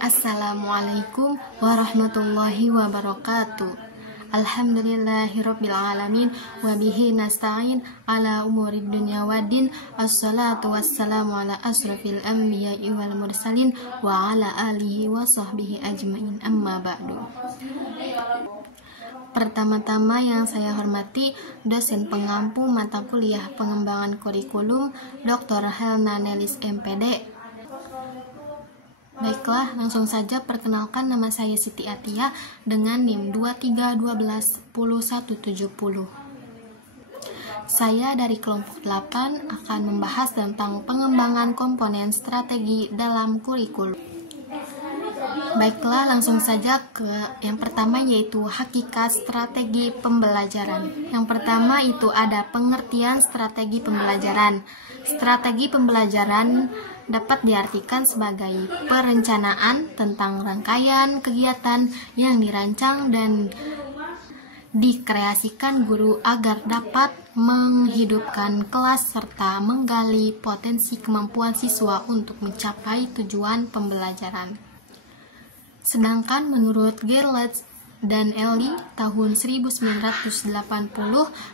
Assalamualaikum warahmatullahi wabarakatuh. Alhamdulillahirabbil alamin wa bihi nasta'in ala umurid dunya waddin. Assalatu wassalamu ala asrafil anbiya'i wal mursalin wa ala alihi wa sahbihi ajmain, amma ba'du. Pertama-tama yang saya hormati dosen pengampu mata kuliah pengembangan kurikulum Dr. Helna Nelis MPD. Baiklah, langsung saja perkenalkan, nama saya Siti Atia dengan NIM 23121170. Saya dari kelompok 8 akan membahas tentang pengembangan komponen strategi dalam kurikulum. Baiklah, langsung saja ke yang pertama, yaitu hakikat strategi pembelajaran. Yang pertama itu ada pengertian strategi pembelajaran. Strategi pembelajaran dapat diartikan sebagai perencanaan tentang rangkaian kegiatan yang dirancang dan dikreasikan guru agar dapat menghidupkan kelas serta menggali potensi kemampuan siswa untuk mencapai tujuan pembelajaran. Sedangkan menurut Gerlach dan Ellie tahun 1980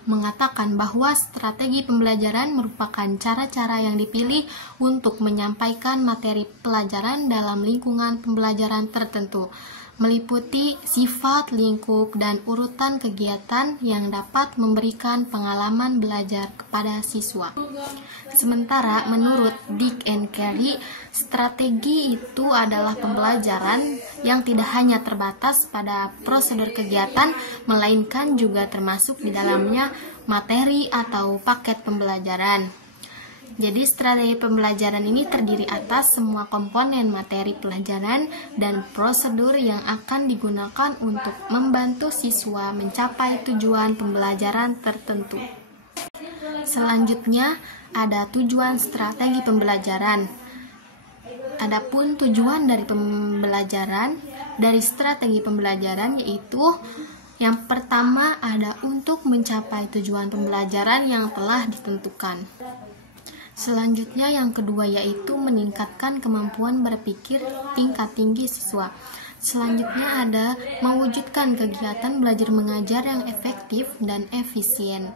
mengatakan bahwa strategi pembelajaran merupakan cara-cara yang dipilih untuk menyampaikan materi pelajaran dalam lingkungan pembelajaran tertentu, meliputi sifat, lingkup, dan urutan kegiatan yang dapat memberikan pengalaman belajar kepada siswa. Sementara menurut Dick and Carey, strategi itu adalah pembelajaran yang tidak hanya terbatas pada prosedur kegiatan, melainkan juga termasuk di dalamnya materi atau paket pembelajaran. Jadi strategi pembelajaran ini terdiri atas semua komponen materi pelajaran dan prosedur yang akan digunakan untuk membantu siswa mencapai tujuan pembelajaran tertentu. Selanjutnya ada tujuan strategi pembelajaran. Adapun tujuan dari pembelajaran dari strategi pembelajaran yaitu yang pertama ada untuk mencapai tujuan pembelajaran yang telah ditentukan. Selanjutnya yang kedua yaitu meningkatkan kemampuan berpikir tingkat tinggi siswa. Selanjutnya ada mewujudkan kegiatan belajar mengajar yang efektif dan efisien.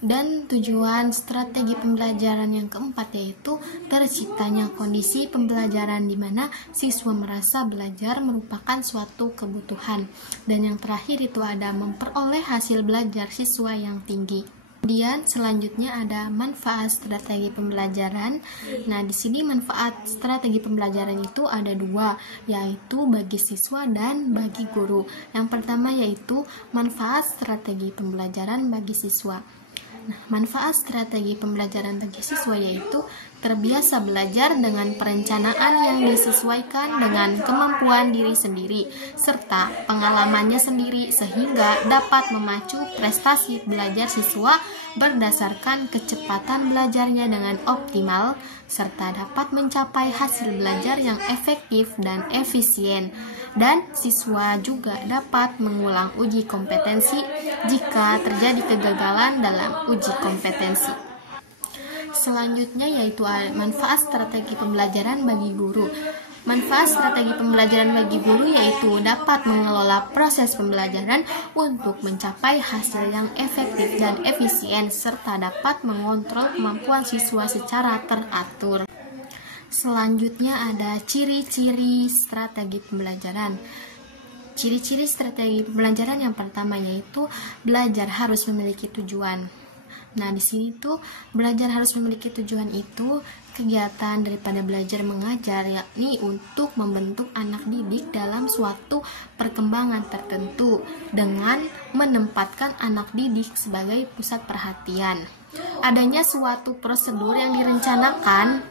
Dan tujuan strategi pembelajaran yang keempat yaitu terciptanya kondisi pembelajaran di mana siswa merasa belajar merupakan suatu kebutuhan. Dan yang terakhir itu ada memperoleh hasil belajar siswa yang tinggi. Kemudian selanjutnya ada manfaat strategi pembelajaran. Nah, di sini manfaat strategi pembelajaran itu ada dua, yaitu bagi siswa dan bagi guru. Yang pertama yaitu manfaat strategi pembelajaran bagi siswa. Nah, manfaat strategi pembelajaran bagi siswa yaitu terbiasa belajar dengan perencanaan yang disesuaikan dengan kemampuan diri sendiri serta pengalamannya sendiri sehingga dapat memacu prestasi belajar siswa berdasarkan kecepatan belajarnya dengan optimal serta dapat mencapai hasil belajar yang efektif dan efisien. Dan siswa juga dapat mengulang uji kompetensi jika terjadi kegagalan dalam uji kompetensi. Selanjutnya yaitu manfaat strategi pembelajaran bagi guru. Manfaat strategi pembelajaran bagi guru yaitu dapat mengelola proses pembelajaran untuk mencapai hasil yang efektif dan efisien serta dapat mengontrol kemampuan siswa secara teratur. Selanjutnya ada ciri-ciri strategi pembelajaran. Ciri-ciri strategi pembelajaran yang pertama yaitu belajar harus memiliki tujuan. Nah, di sini tuh belajar harus memiliki tujuan itu kegiatan daripada belajar mengajar yakni untuk membentuk anak didik dalam suatu perkembangan tertentu dengan menempatkan anak didik sebagai pusat perhatian. Adanya suatu prosedur yang direncanakan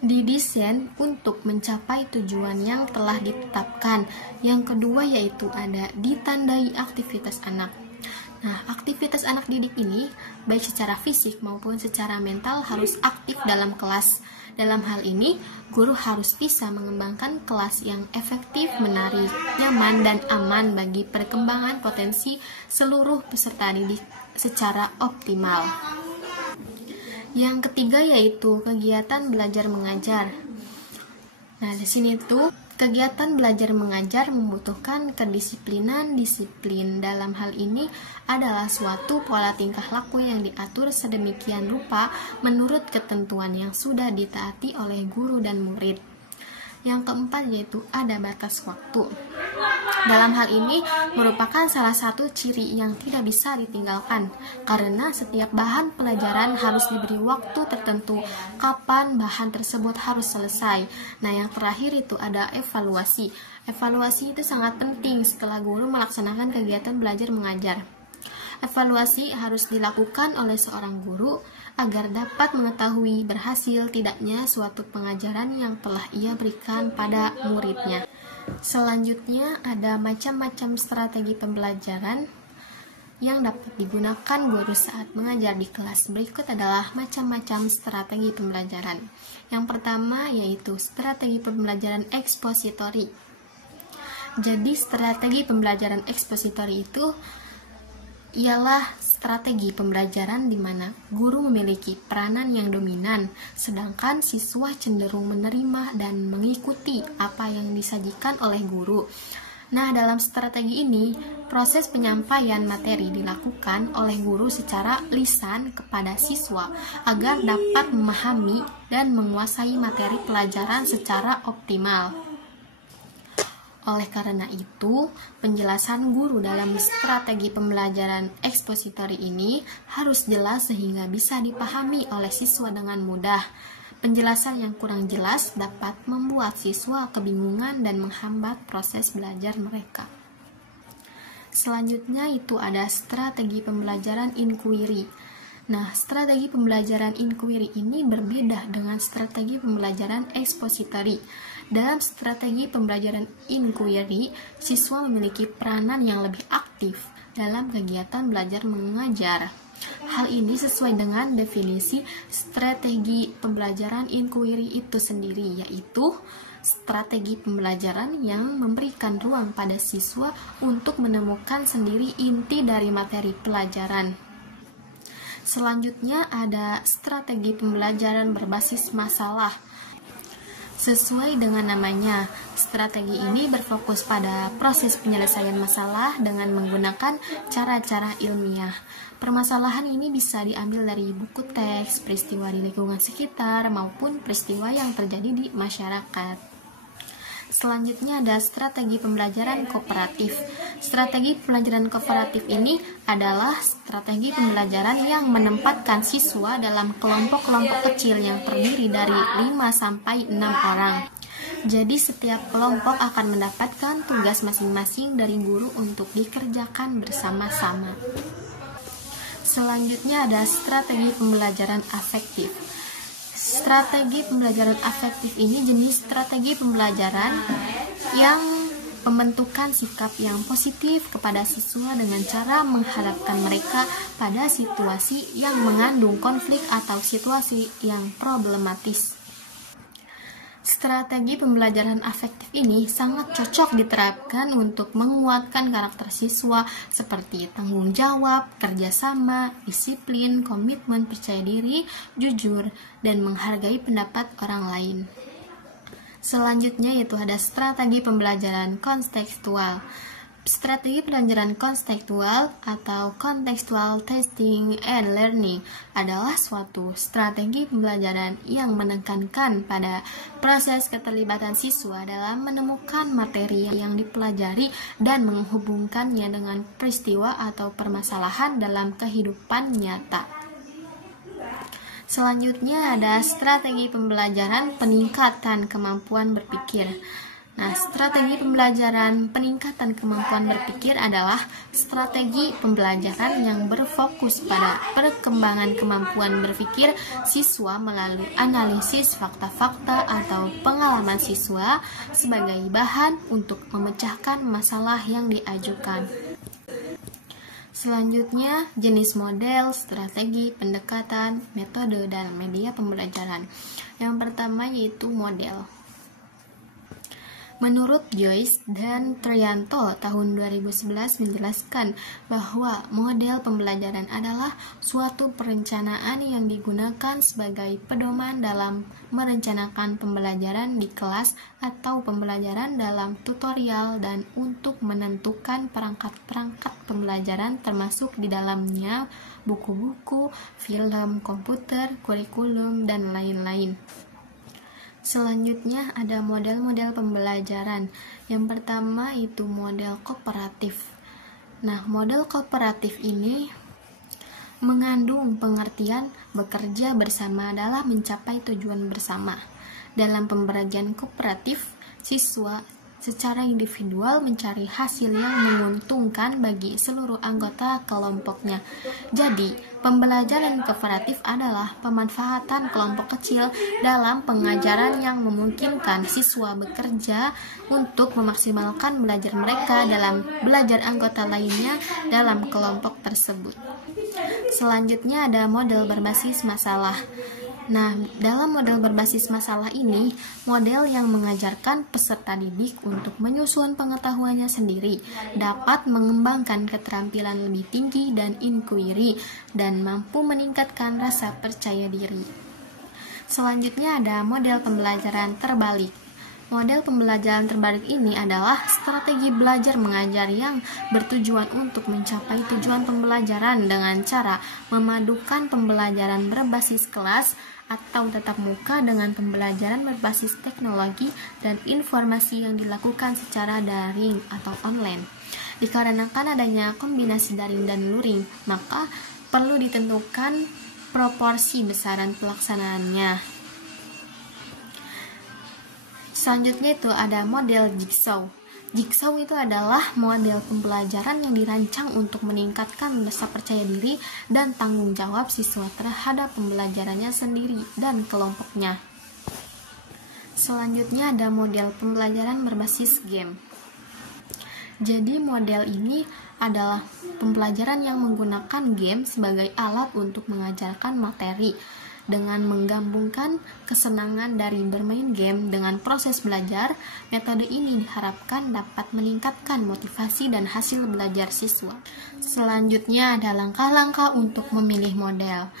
didesain untuk mencapai tujuan yang telah ditetapkan. Yang kedua yaitu ada ditandai aktivitas anak. Nah, aktivitas anak didik ini baik secara fisik maupun secara mental harus aktif dalam kelas. Dalam hal ini, guru harus bisa mengembangkan kelas yang efektif, menarik, nyaman, dan aman bagi perkembangan potensi seluruh peserta didik secara optimal. Yang ketiga yaitu kegiatan belajar mengajar. Nah, di sini tuh Kegiatan belajar mengajar membutuhkan kedisiplinan. Disiplin dalam hal ini adalah suatu pola tingkah laku yang diatur sedemikian rupa menurut ketentuan yang sudah ditaati oleh guru dan murid. Yang keempat yaitu ada batas waktu. Dalam hal ini merupakan salah satu ciri yang tidak bisa ditinggalkan, karena setiap bahan pelajaran harus diberi waktu tertentu kapan bahan tersebut harus selesai. Nah, yang terakhir itu ada evaluasi. Evaluasi itu sangat penting setelah guru melaksanakan kegiatan belajar mengajar. Evaluasi harus dilakukan oleh seorang guru agar dapat mengetahui berhasil tidaknya suatu pengajaran yang telah ia berikan pada muridnya. Selanjutnya ada macam-macam strategi pembelajaran yang dapat digunakan guru saat mengajar di kelas. Berikut adalah macam-macam strategi pembelajaran. Yang pertama yaitu strategi pembelajaran ekspositori. Jadi strategi pembelajaran ekspositori itu ialah strategi pembelajaran di mana guru memiliki peranan yang dominan, sedangkan siswa cenderung menerima dan mengikuti apa yang disajikan oleh guru. Nah, dalam strategi ini, proses penyampaian materi dilakukan oleh guru secara lisan kepada siswa agar dapat memahami dan menguasai materi pelajaran secara optimal. Oleh karena itu, penjelasan guru dalam strategi pembelajaran ekspositori ini harus jelas sehingga bisa dipahami oleh siswa dengan mudah. Penjelasan yang kurang jelas dapat membuat siswa kebingungan dan menghambat proses belajar mereka. Selanjutnya itu ada strategi pembelajaran inquiry. Nah, strategi pembelajaran inquiry ini berbeda dengan strategi pembelajaran ekspositori. Dalam strategi pembelajaran inquiry, siswa memiliki peranan yang lebih aktif dalam kegiatan belajar mengajar. Hal ini sesuai dengan definisi strategi pembelajaran inquiry itu sendiri, yaitu strategi pembelajaran yang memberikan ruang pada siswa untuk menemukan sendiri inti dari materi pelajaran. Selanjutnya ada strategi pembelajaran berbasis masalah. Sesuai dengan namanya, strategi ini berfokus pada proses penyelesaian masalah dengan menggunakan cara-cara ilmiah. Permasalahan ini bisa diambil dari buku teks, peristiwa di lingkungan sekitar, maupun peristiwa yang terjadi di masyarakat. Selanjutnya ada strategi pembelajaran kooperatif. Strategi pembelajaran kooperatif ini adalah strategi pembelajaran yang menempatkan siswa dalam kelompok-kelompok kecil yang terdiri dari 5-6 orang. Jadi setiap kelompok akan mendapatkan tugas masing-masing dari guru untuk dikerjakan bersama-sama. Selanjutnya ada strategi pembelajaran afektif. Strategi pembelajaran afektif ini jenis strategi pembelajaran yang pembentukan sikap yang positif kepada siswa dengan cara menghadapkan mereka pada situasi yang mengandung konflik atau situasi yang problematis. Strategi pembelajaran afektif ini sangat cocok diterapkan untuk menguatkan karakter siswa seperti tanggung jawab, kerjasama, disiplin, komitmen, percaya diri, jujur, dan menghargai pendapat orang lain. Selanjutnya yaitu ada strategi pembelajaran kontekstual. Strategi pembelajaran kontekstual atau contextual testing and learning adalah suatu strategi pembelajaran yang menekankan pada proses keterlibatan siswa dalam menemukan materi yang dipelajari dan menghubungkannya dengan peristiwa atau permasalahan dalam kehidupan nyata. Selanjutnya ada strategi pembelajaran peningkatan kemampuan berpikir. Nah, strategi pembelajaran peningkatan kemampuan berpikir adalah strategi pembelajaran yang berfokus pada perkembangan kemampuan berpikir siswa melalui analisis fakta-fakta atau pengalaman siswa sebagai bahan untuk memecahkan masalah yang diajukan. Selanjutnya, jenis model, strategi, pendekatan, metode, dan media pembelajaran. Yang pertama yaitu model. Menurut Joyce dan Trianto tahun 2011 menjelaskan bahwa model pembelajaran adalah suatu perencanaan yang digunakan sebagai pedoman dalam merencanakan pembelajaran di kelas atau pembelajaran dalam tutorial dan untuk menentukan perangkat-perangkat pembelajaran termasuk di dalamnya buku-buku, film, komputer, kurikulum, dan lain-lain. Selanjutnya ada model-model pembelajaran. Yang pertama itu model kooperatif. Nah, model kooperatif ini mengandung pengertian bekerja bersama dalam mencapai tujuan bersama. Dalam pembelajaran kooperatif, siswa secara individual mencari hasil yang menguntungkan bagi seluruh anggota kelompoknya. Jadi, pembelajaran kooperatif adalah pemanfaatan kelompok kecil dalam pengajaran yang memungkinkan siswa bekerja untuk memaksimalkan belajar mereka dalam belajar anggota lainnya dalam kelompok tersebut. Selanjutnya ada model berbasis masalah. Nah, dalam model berbasis masalah ini, model yang mengajarkan peserta didik untuk menyusun pengetahuannya sendiri, dapat mengembangkan keterampilan lebih tinggi dan inquiry, dan mampu meningkatkan rasa percaya diri. Selanjutnya ada model pembelajaran terbalik. Model pembelajaran terbalik ini adalah strategi belajar mengajar yang bertujuan untuk mencapai tujuan pembelajaran dengan cara memadukan pembelajaran berbasis kelas atau tatap muka dengan pembelajaran berbasis teknologi dan informasi yang dilakukan secara daring atau online. Dikarenakan adanya kombinasi daring dan luring, maka perlu ditentukan proporsi besaran pelaksanaannya. Selanjutnya itu ada model jigsaw. Jigsaw itu adalah model pembelajaran yang dirancang untuk meningkatkan rasa percaya diri dan tanggung jawab siswa terhadap pembelajarannya sendiri dan kelompoknya. Selanjutnya ada model pembelajaran berbasis game. Jadi model ini adalah pembelajaran yang menggunakan game sebagai alat untuk mengajarkan materi, dengan menggabungkan kesenangan dari bermain game dengan proses belajar. Metode ini diharapkan dapat meningkatkan motivasi dan hasil belajar siswa. Selanjutnya ada langkah-langkah untuk memilih model.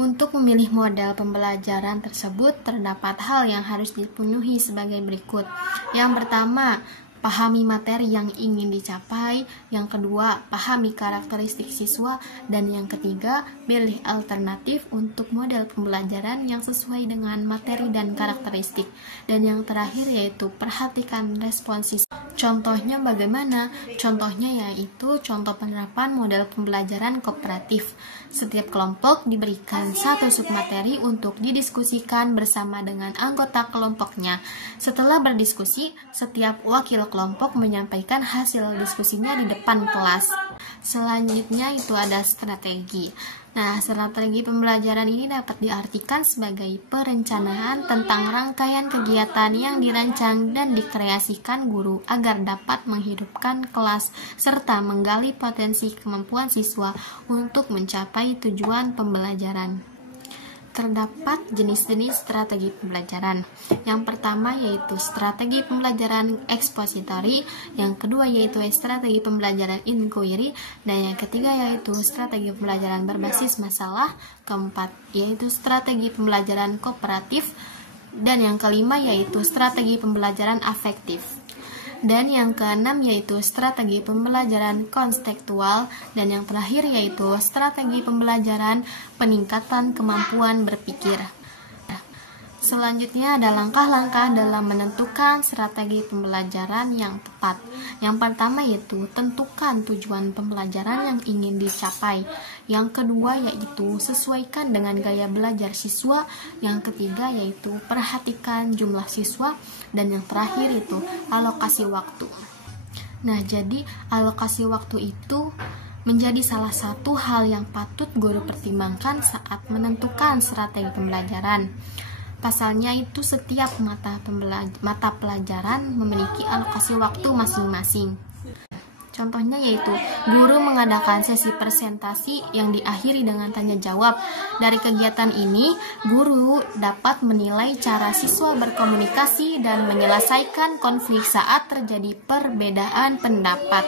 Untuk memilih model pembelajaran tersebut, terdapat hal yang harus dipenuhi sebagai berikut. Yang pertama, pahami materi yang ingin dicapai. Yang kedua, pahami karakteristik siswa. Dan yang ketiga, pilih alternatif untuk model pembelajaran yang sesuai dengan materi dan karakteristik. Dan yang terakhir yaitu perhatikan respon siswa. Contohnya bagaimana? Contohnya yaitu contoh penerapan model pembelajaran kooperatif. Setiap kelompok diberikan satu submateri untuk didiskusikan bersama dengan anggota kelompoknya. Setelah berdiskusi, setiap wakil kelompok menyampaikan hasil diskusinya di depan kelas. Selanjutnya itu ada strategi. Nah, strategi pembelajaran ini dapat diartikan sebagai perencanaan tentang rangkaian kegiatan yang dirancang dan dikreasikan guru agar dapat menghidupkan kelas serta menggali potensi kemampuan siswa untuk mencapai tujuan pembelajaran. Terdapat jenis-jenis strategi pembelajaran. Yang pertama yaitu strategi pembelajaran ekspositori, yang kedua yaitu strategi pembelajaran inquiry, dan yang ketiga yaitu strategi pembelajaran berbasis masalah, keempat yaitu strategi pembelajaran kooperatif, dan yang kelima yaitu strategi pembelajaran afektif. Dan yang keenam yaitu strategi pembelajaran konstekstual, dan yang terakhir yaitu strategi pembelajaran peningkatan kemampuan berpikir. Selanjutnya ada langkah-langkah dalam menentukan strategi pembelajaran yang tepat. Yang pertama yaitu tentukan tujuan pembelajaran yang ingin dicapai. Yang kedua yaitu sesuaikan dengan gaya belajar siswa. Yang ketiga yaitu perhatikan jumlah siswa. Dan yang terakhir itu alokasi waktu. Nah, jadi alokasi waktu itu menjadi salah satu hal yang patut guru pertimbangkan saat menentukan strategi pembelajaran. Pasalnya itu setiap mata pelajaran memiliki alokasi waktu masing-masing. Contohnya yaitu guru mengadakan sesi presentasi yang diakhiri dengan tanya jawab. Dari kegiatan ini, guru dapat menilai cara siswa berkomunikasi dan menyelesaikan konflik saat terjadi perbedaan pendapat.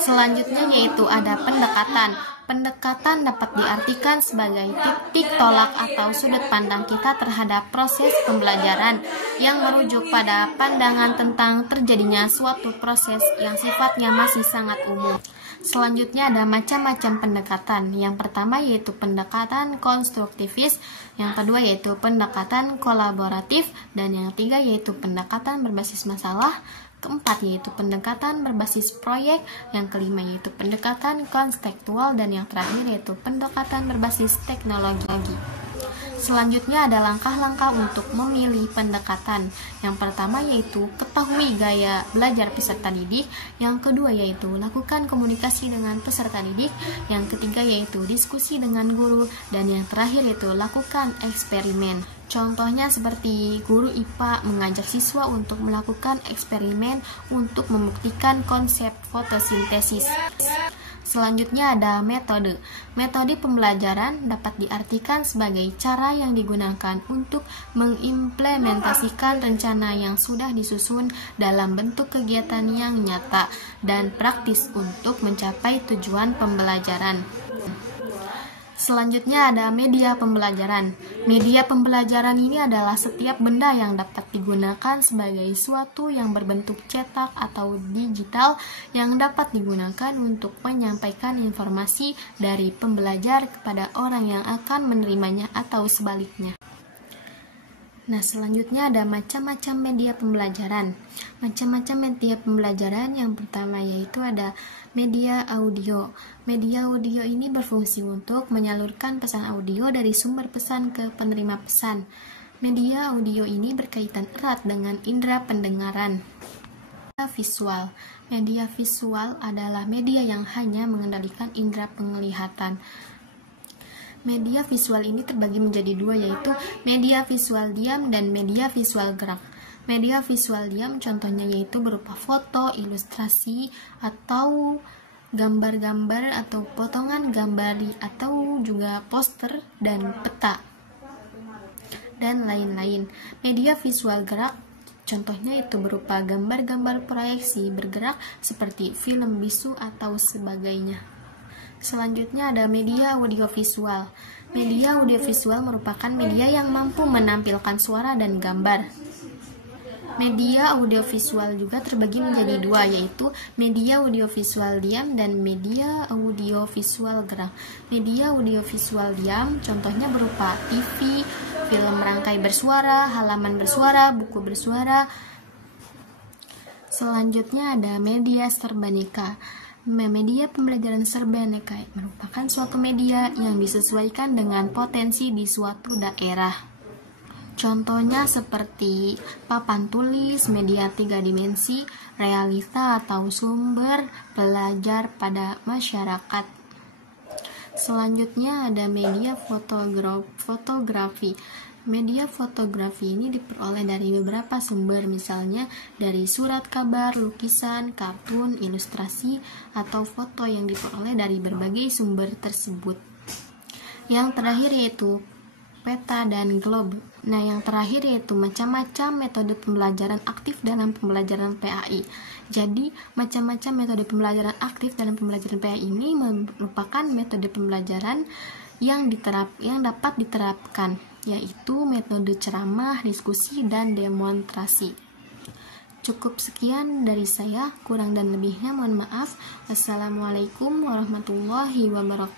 Selanjutnya yaitu ada pendekatan. Pendekatan dapat diartikan sebagai titik tolak atau sudut pandang kita terhadap proses pembelajaran yang merujuk pada pandangan tentang terjadinya suatu proses yang sifatnya masih sangat umum. Selanjutnya ada macam-macam pendekatan. Yang pertama yaitu pendekatan konstruktivis, yang kedua yaitu pendekatan kolaboratif, dan yang ketiga yaitu pendekatan berbasis masalah, keempat yaitu pendekatan berbasis proyek, yang kelima yaitu pendekatan konstekstual, dan yang terakhir yaitu pendekatan berbasis teknologi. Selanjutnya ada langkah-langkah untuk memilih pendekatan. Yang pertama yaitu ketahui gaya belajar peserta didik, yang kedua yaitu lakukan komunikasi dengan peserta didik, yang ketiga yaitu diskusi dengan guru, dan yang terakhir yaitu lakukan eksperimen. Contohnya seperti guru IPA mengajak siswa untuk melakukan eksperimen untuk membuktikan konsep fotosintesis. Selanjutnya ada metode. Metode pembelajaran dapat diartikan sebagai cara yang digunakan untuk mengimplementasikan rencana yang sudah disusun dalam bentuk kegiatan yang nyata dan praktis untuk mencapai tujuan pembelajaran. Selanjutnya ada media pembelajaran. Media pembelajaran ini adalah setiap benda yang dapat digunakan sebagai suatu yang berbentuk cetak atau digital yang dapat digunakan untuk menyampaikan informasi dari pembelajar kepada orang yang akan menerimanya atau sebaliknya. Nah, selanjutnya ada macam-macam media pembelajaran. Macam-macam media pembelajaran yang pertama yaitu ada media audio. Media audio ini berfungsi untuk menyalurkan pesan audio dari sumber pesan ke penerima pesan. Media audio ini berkaitan erat dengan indera pendengaran. Visual. Media visual adalah media yang hanya mengendalikan indera penglihatan. Media visual ini terbagi menjadi dua, yaitu media visual diam dan media visual gerak. Media visual diam contohnya yaitu berupa foto, ilustrasi, atau gambar-gambar atau potongan gambar, atau juga poster dan peta, dan lain-lain. Media visual gerak contohnya itu berupa gambar-gambar proyeksi bergerak seperti film bisu atau sebagainya. Selanjutnya ada media audiovisual. Media audiovisual merupakan media yang mampu menampilkan suara dan gambar. Media audiovisual juga terbagi menjadi dua, yaitu media audiovisual diam dan media audiovisual gerak. Media audiovisual diam contohnya berupa TV, film rangkai bersuara, halaman bersuara, buku bersuara. Selanjutnya ada media serbaneka. Media pembelajaran serbaneka merupakan suatu media yang disesuaikan dengan potensi di suatu daerah. Contohnya seperti papan tulis, media 3 dimensi, realita atau sumber belajar pada masyarakat. Selanjutnya ada media fotografi. Media fotografi ini diperoleh dari beberapa sumber, misalnya dari surat kabar, lukisan, kartun, ilustrasi, atau foto yang diperoleh dari berbagai sumber tersebut. Yang terakhir yaitu peta dan globe. Nah, yang terakhir yaitu macam-macam metode pembelajaran aktif dalam pembelajaran PAI. Jadi, macam-macam metode pembelajaran aktif dalam pembelajaran PAI ini merupakan metode pembelajaran yang dapat diterapkan, yaitu metode ceramah, diskusi, dan demonstrasi. Cukup sekian dari saya, kurang dan lebihnya mohon maaf. Wassalamualaikum warahmatullahi wabarakatuh.